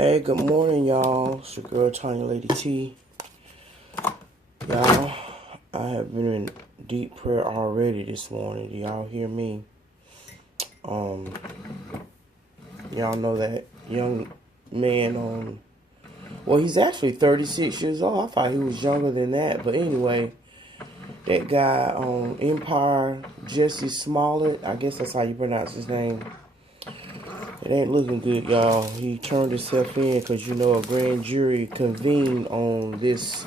Hey, good morning, y'all. It's your girl, Tonya, Lady T. Y'all, I have been in deep prayer already this morning. Do y'all hear me? Y'all know that young man, well, he's actually 36 years old. I thought he was younger than that. But anyway, that guy on Empire, Jesse Smollett, I guess that's how you pronounce his name. It ain't looking good, y'all. He turned himself in because, you know, a grand jury convened on this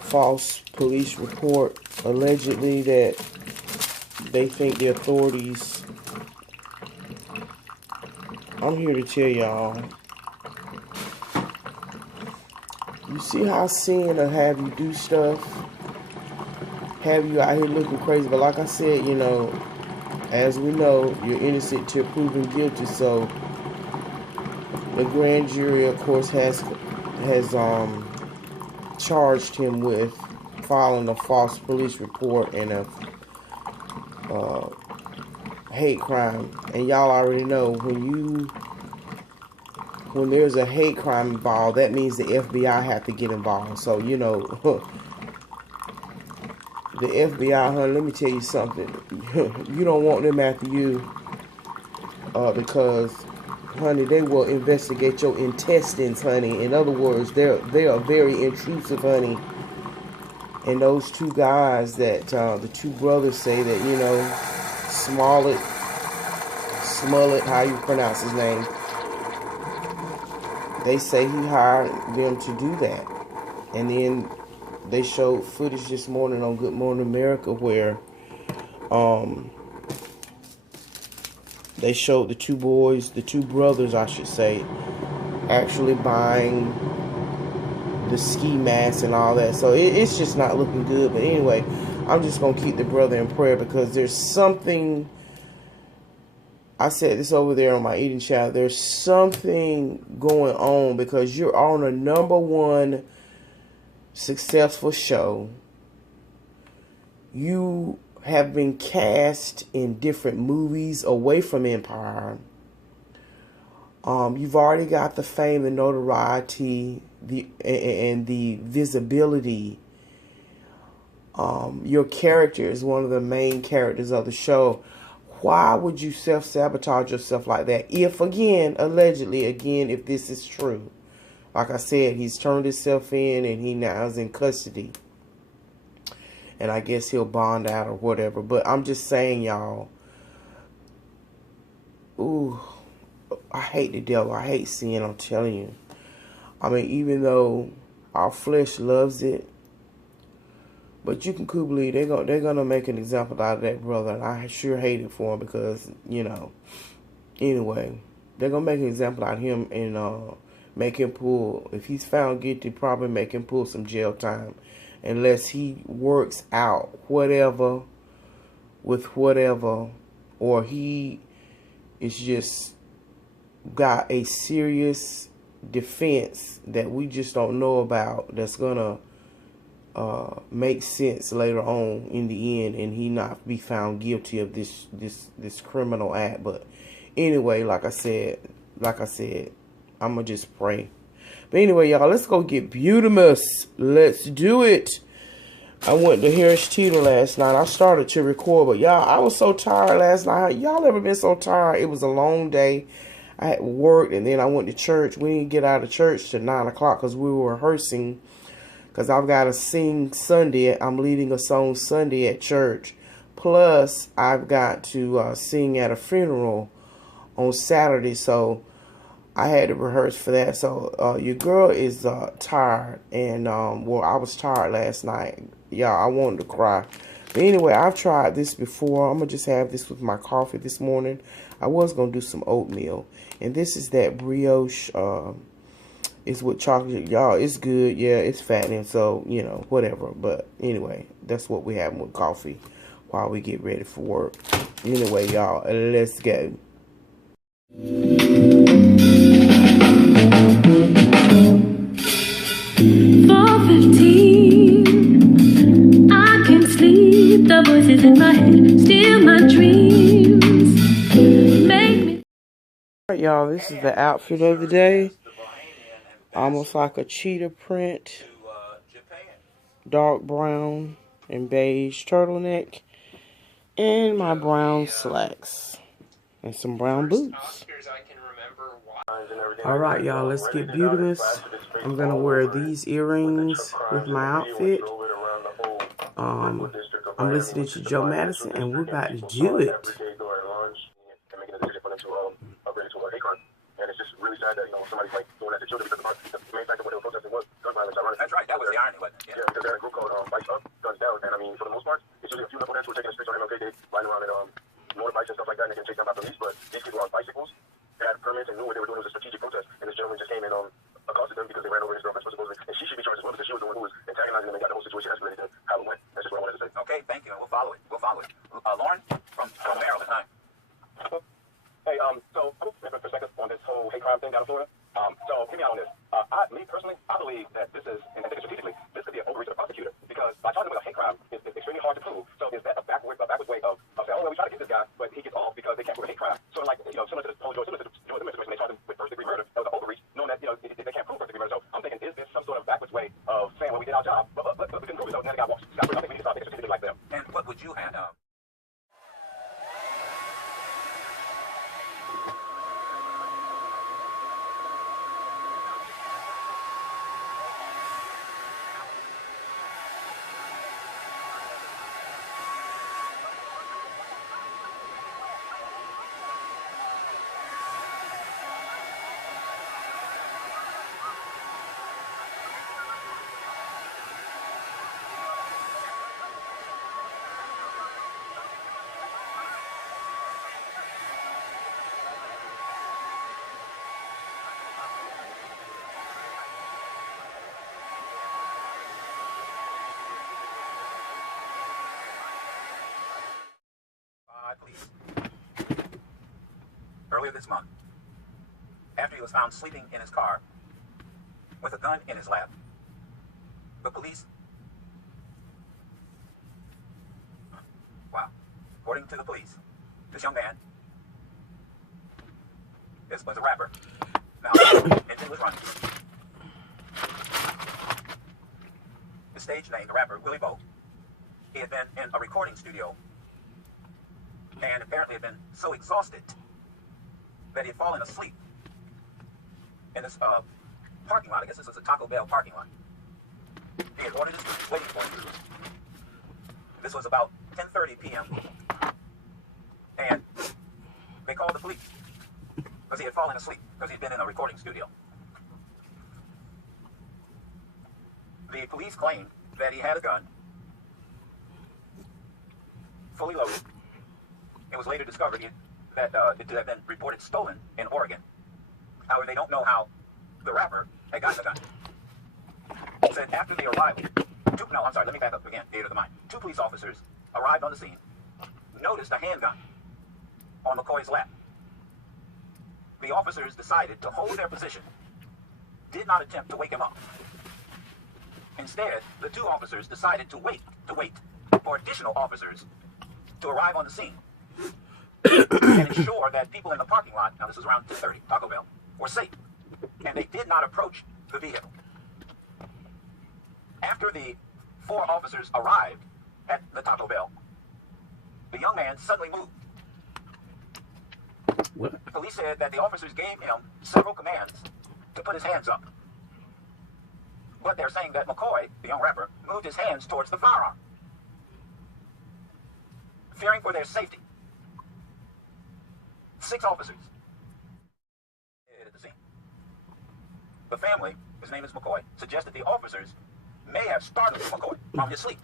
false police report, allegedly that they think the authorities... I'm here to tell y'all, you see how sin will have you do stuff, have you out here looking crazy, but like I said, you know, as we know, you're innocent till proven guilty. So the grand jury, of course, has charged him with filing a false police report and a hate crime. And y'all already know when there's a hate crime involved, that means the FBI have to get involved. So you know, the FBI, honey, let me tell you something. You don't want them after you, because, honey, they will investigate your intestines, honey. In other words, they are very intrusive, honey. And those two guys that the two brothers say that, you know, Smollett, how you pronounce his name? They say he hired them to do that. And then they showed footage this morning on Good Morning America where they showed the two brothers, I should say, actually buying the ski mask and all that. So it's just not looking good. But anyway, I'm just going to keep the brother in prayer because there's something... I said this over there on my eating channel. There's something going on because you're on a #1 successful show. You have been cast in different movies away from Empire. You've already got the fame, the notoriety, and the visibility. Your character is one of the main characters of the show. Why would you self-sabotage yourself like that? If, again, allegedly, if this is true. Like I said, he's turned himself in and he now is in custody. And I guess he'll bond out or whatever. But I'm just saying, y'all. Ooh, I hate the devil. I hate sin, I'm telling you. I mean, even though our flesh loves it, but you can cool believe they're gonna make an example out of that brother, and I sure hate it for him because, you know. Anyway, they're gonna make an example out of him and make him pull. If he's found guilty, probably make him pull some jail time, unless he works out whatever with whatever, or he is just got a serious defense that we just don't know about. That's gonna make sense later on in the end, and he not be found guilty of this criminal act. But anyway, like I said, I'm gonna just pray. But anyway, y'all, let's go get Beautimus. Let's do it. I went to Harris Teeter last night. I started to record, but y'all, I was so tired last night. Y'all ever been so tired? It was a long day. I had worked, and then I went to church. We didn't get out of church till 9 o'clock because we were rehearsing. Because I've got to sing Sunday. I'm leading a song Sunday at church. Plus, I've got to sing at a funeral on Saturday. So, I had to rehearse for that. So, your girl is tired. And, well, I was tired last night. Y'all, I wanted to cry. But anyway, I've tried this before. I'm going to just have this with my coffee this morning. I was going to do some oatmeal. And this is that brioche... it's with chocolate. Y'all, it's good. Yeah, it's fattening. So, you know, whatever. But anyway, that's what we have with coffee while we get ready for work. Anyway, y'all, let's go. 4:15. I can't sleep. The voices in my head steal my dreams. Make me. Alright, y'all, this is the outfit of the day. almost like a cheetah print, dark brown and beige turtleneck, and my brown slacks and some brown boots. Alright y'all, let's get beautimous. I'm gonna wear these earrings with my outfit. I'm listening to Joe Madison and we're about to do it. And it's just really sad that, somebody's like doing that to children because the main factor what they were protesting was gun violence. That's right, that was the irony, wasn't it? Yeah, because they're in a group called Bikes Up, Guns Down. And I mean, for the most part, it's usually a few knuckleheads who are taking a picture on MLK Day, riding around in motorbikes and stuff like that, and they get chased down by police. But these people are on bicycles, they had permits and knew what they were doing. It was a strategic protest. And this gentleman just came and accosted them because they ran over his girlfriend, supposedly. And she should be charged as well because she was the one who was antagonizing them and got the whole situation escalated to how it went. That's just what I wanted to say. Okay, thank you. We'll follow it. Lauren from Maryland. Hi. Hey, so I'm just for a second on this whole hate crime thing down in Florida. So hear me out on this. Me personally, I believe that this is, and I think strategically, this could be an overreach of the prosecutor because by charging him with a hate crime is extremely hard to prove. So is that a backwards way of saying, oh, well, we try to get this guy, but he gets off because they can't prove a hate crime? Sort of like, similar to the Paul George, similar to the situation, they charged him with first-degree murder. That was an overreach, knowing that, they can't prove first-degree murder. So I'm thinking, is this some sort of backwards way of saying, well, we did our job, but we couldn't prove it, so now the guy walks. I think we need to start thinking strategically like them. And what would you have? Police. Earlier this month, after he was found sleeping in his car with a gun in his lap, the police, according to the police, this young man was a rapper. Now, engine was running. His stage name, the rapper, Willie Bo, he had been in a recording studio and apparently had been so exhausted that he had fallen asleep in this parking lot. I guess this was a Taco Bell parking lot. He had ordered his food, waiting for him. This was about 10:30 p.m. And they called the police because he had fallen asleep because he'd been in a recording studio. The police claimed that he had a gun, fully loaded. It was later discovered that it had been reported stolen in Oregon. However, they don't know how the rapper had gotten the gun. It said after the arrival, let me back up again, theater of the mind. 2 police officers arrived on the scene, noticed a handgun on McCoy's lap. The officers decided to hold their position, did not attempt to wake him up. Instead, the 2 officers decided to wait for additional officers to arrive on the scene and ensure that people in the parking lot, now this was around 10:30, Taco Bell, were safe. And they did not approach the vehicle. After the 4 officers arrived at the Taco Bell, the young man suddenly moved. What? The police said that the officers gave him several commands to put his hands up. But they're saying that McCoy, the young rapper, moved his hands towards the firearm, fearing for their safety. 6 officers at the scene. The family, his name is McCoy, suggested the officers may have startled McCoy from his sleep.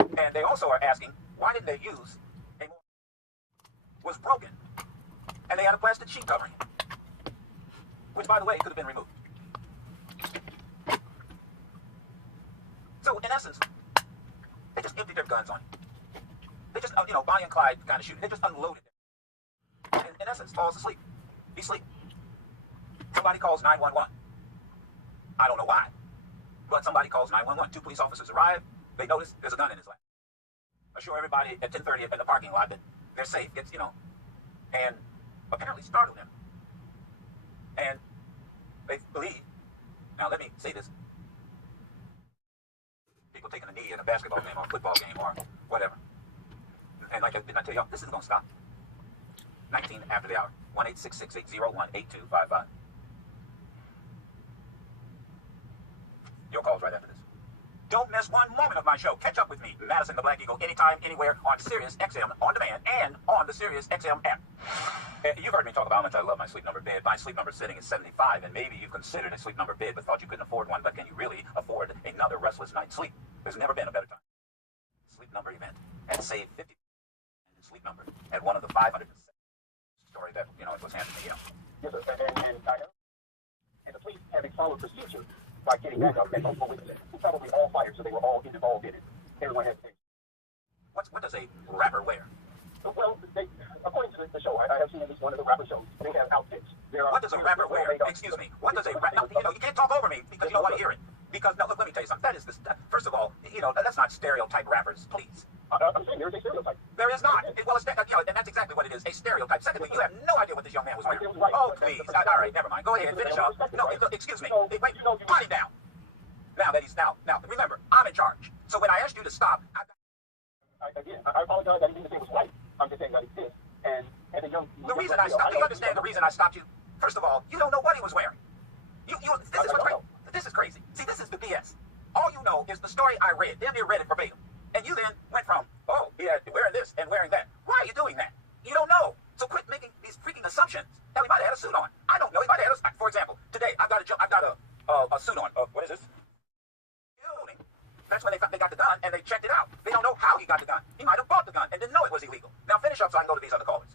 And they also are asking, why didn't they use a more was broken, and they had a plastic sheet covering it, which, by the way, could have been removed. So, in essence, they just emptied their guns on him. They just, Bonnie and Clyde kind of shooting. They just unloaded him. And in essence, falls asleep. He's asleep. Somebody calls 911. I don't know why, but somebody calls 911. 2 police officers arrive. They notice there's a gun in his lap. Assure everybody at 10:30 in the parking lot that they're safe. And apparently startled him. And They believe. Now, let me say this. People taking a knee in a basketball game or a football game or whatever. And like, didn't I tell y'all, this isn't going to stop. 19 after the hour. 1-866-801-8255. Your call's right after this. Don't miss one moment of my show. Catch up with me, Madison the Black Eagle, anytime, anywhere on Sirius XM on demand and on the Sirius XM app. You've heard me talk about how much I love my Sleep Number bed. My Sleep Number setting is 75, and maybe you've considered a Sleep Number bed but thought you couldn't afford one. But can you really afford another restless night's sleep? There's never been a better time. Sleep Number event and save 50% in Sleep Number at one of the 500 story that it was handed to me. Yes, sir. And the police having followed procedure by getting back up and multiple witnesses who probably all fired, so they were all involved in it. Everyone had to. What does a rapper wear? Well, according to the show, I have seen at least one of the rapper shows. They have outfits. What does a rapper wear? Excuse me. What does a rapper? No, you can't talk over me because you don't want to hear it. Because no, look, let me tell you something. That is this. First of all, let's not stereotype rappers, please. I'm saying there is a stereotype. There is not. Well, and that's exactly what it is, a stereotype. Secondly, you have no idea what this young man was wearing. Oh, please. All right, never mind. Go ahead, finish up. No, excuse me. Wait, put it down. Now, remember, I'm in charge. So when I asked you to stop, I apologize. I didn't mean to say it was right. I'm just saying that it is. And the young. The reason I stopped. Do you understand the reason I stopped you? First of all, you don't know what he was wearing. This is crazy. See, this is the BS. All you know is the story I read. Damn near read it verbatim. And you then went from, oh, yeah, wearing this and wearing that. Why are you doing that? You don't know. So quit making these freaking assumptions. Hell, he might have had a suit on. I don't know. He might have had for example, today I've got a suit on. What is this? That's when they got the gun and they checked it out. They don't know how he got the gun. He might have bought the gun and didn't know it was illegal. Now finish up so I can go to these other callers.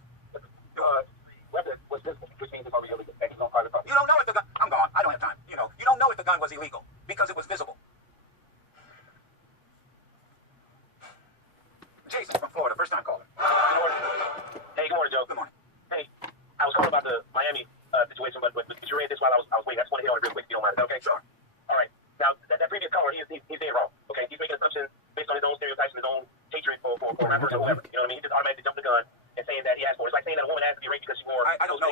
Weapon was visible, which means it's already illegal. And it's on private property. You don't know if the gun. I'm gone. I don't have time. You don't know if the gun was illegal because it was visible. Jason from Florida, first time caller. Hey, good morning, Joe. Good morning. Hey, I was calling about the Miami situation, but you read this while I was waiting. I just want to hit on it real quick if you don't mind. Okay, sure. All right. Now, that previous caller, he's being wrong. Okay, he's making assumptions based on his own stereotypes and his own hatred for rappers or whatever. You know what I mean? He just automatically jumped the gun and saying that he asked for it. It's like saying that a woman has to be raped because she wore. I don't know.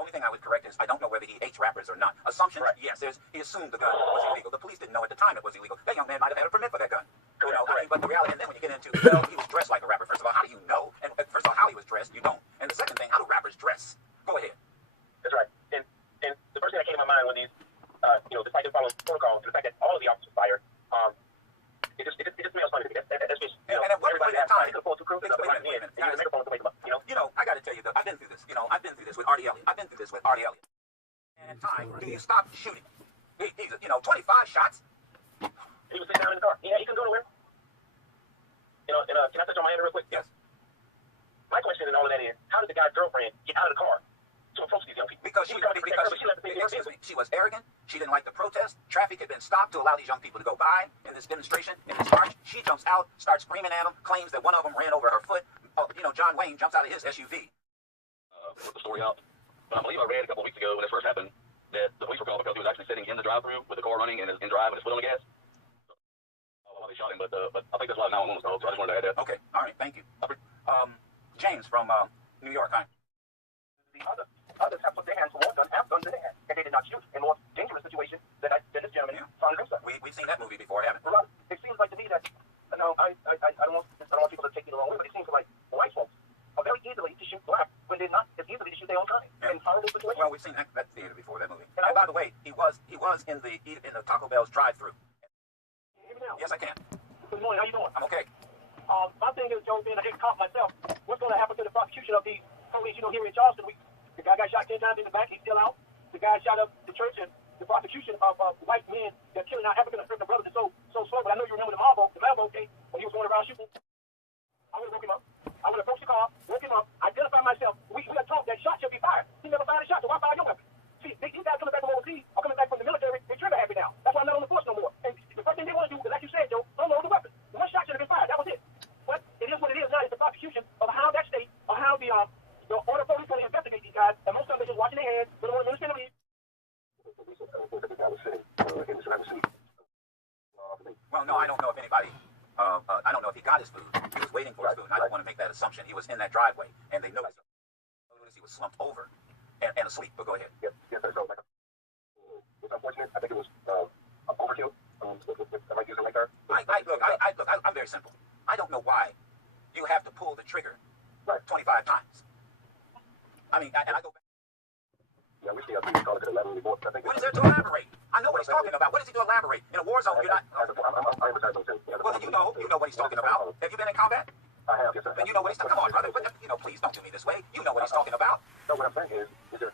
Only thing I would correct is I don't know whether he hates rappers or not. Assumptions, right. Yes. He assumed the gun was illegal. The police didn't know at the time it was illegal. That young man might have had a permit for that gun. But the reality, and then when you get into, well, he was dressed like a rapper. First of all, how do you know? And first of all, how he was dressed, you don't. And the second thing, how do rappers dress? Go ahead. That's right. And the first thing that came to my mind when these, despite them following protocol, and the fact that all of the officers fired, it just smells funny to me. That's just, and at what point in time? I got to tell you, though, I've been through this. I've been through this with Artie Elliott. And in time, do you stop shooting? He's 25 shots. He was sitting down in the car. He couldn't go nowhere. Can I touch on my hand real quick? Yes. My question in all of that is, how did the guy's girlfriend get out of the car to approach these young people? Because she was arrogant. She didn't like the protest. Traffic had been stopped to allow these young people to go by in this demonstration, in this march. She jumps out, starts screaming at them, claims that one of them ran over her foot. John Wayne jumps out of his SUV. Put the story out. But I believe I read a couple of weeks ago when this first happened that the police were called because he was actually sitting in the drive-thru with the car running and in drive with his foot on the gas. They shot him, but I think that's why 911 was called, so I just wanted to add that. Okay, all right, thank you. James from New York, hi. The others have put their hands to war, have guns in their hands, and they did not shoot in more dangerous situations than this gentleman found himself. We've seen that movie before, haven't we? Well, it seems like to me that, I don't want people to take it the wrong way, but it seems like white folks are very easily to shoot black when they're not as easily to shoot their own kind in horrible situations. Well, we've seen that theater before, that movie. And by the way, he was in the Taco Bell's drive-thru. Yes, I can. Good morning. How you doing? I'm okay. My thing is, Joe, being a ex-cop myself, what's going to happen to the prosecution of these police, here in Charleston? The guy got shot 10 times in the back. He's still out. The guy shot up the church, and the prosecution of white men that are killing our African-American brothers is so slow. But I know you remember the Malvo case when he was going around shooting. I would have woke him up. I would have approached the car, woke him up, identified myself. We had talked that shot should be fired. He never fired a shot, so why fire your weapon? See, these guys coming back from overseas or coming back from the military, they're trigger happy now. That's why I'm not on the force no more. And the first thing they want to do is, like you said, Joe, unload the weapon. One shot should have been fired. That was it. But it is what it is now. It's the prosecution of how that state or how the order police going to investigate these guys. And most of them are just watching their hands. They don't want to understand them. Well, no, I don't know if anybody. I don't know if he got his food. He was waiting for his food. And I don't want to make that assumption. He was in that driveway, and they noticed he was slumped over and asleep. But go ahead. Yes, sir. So, it's unfortunate. I think it was overkill. I might use it like that. Look, I'm very simple. I don't know why you have to pull the trigger 25 times. I mean, and I go back. Yeah, we still have to call it to the level anymore. I think what is there to elaborate? I know what he's talking about. What is he to elaborate? In a war zone, you're not. I emphasize on things. Well, then you know what he's talking about. Have you been in combat? I have, yes, sir. Then you know what he's talking about. Come on, brother. Please don't do me this way. You know what he's talking about. No, what I'm saying is there...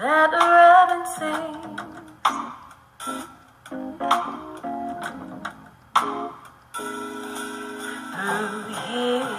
That the raven sings through the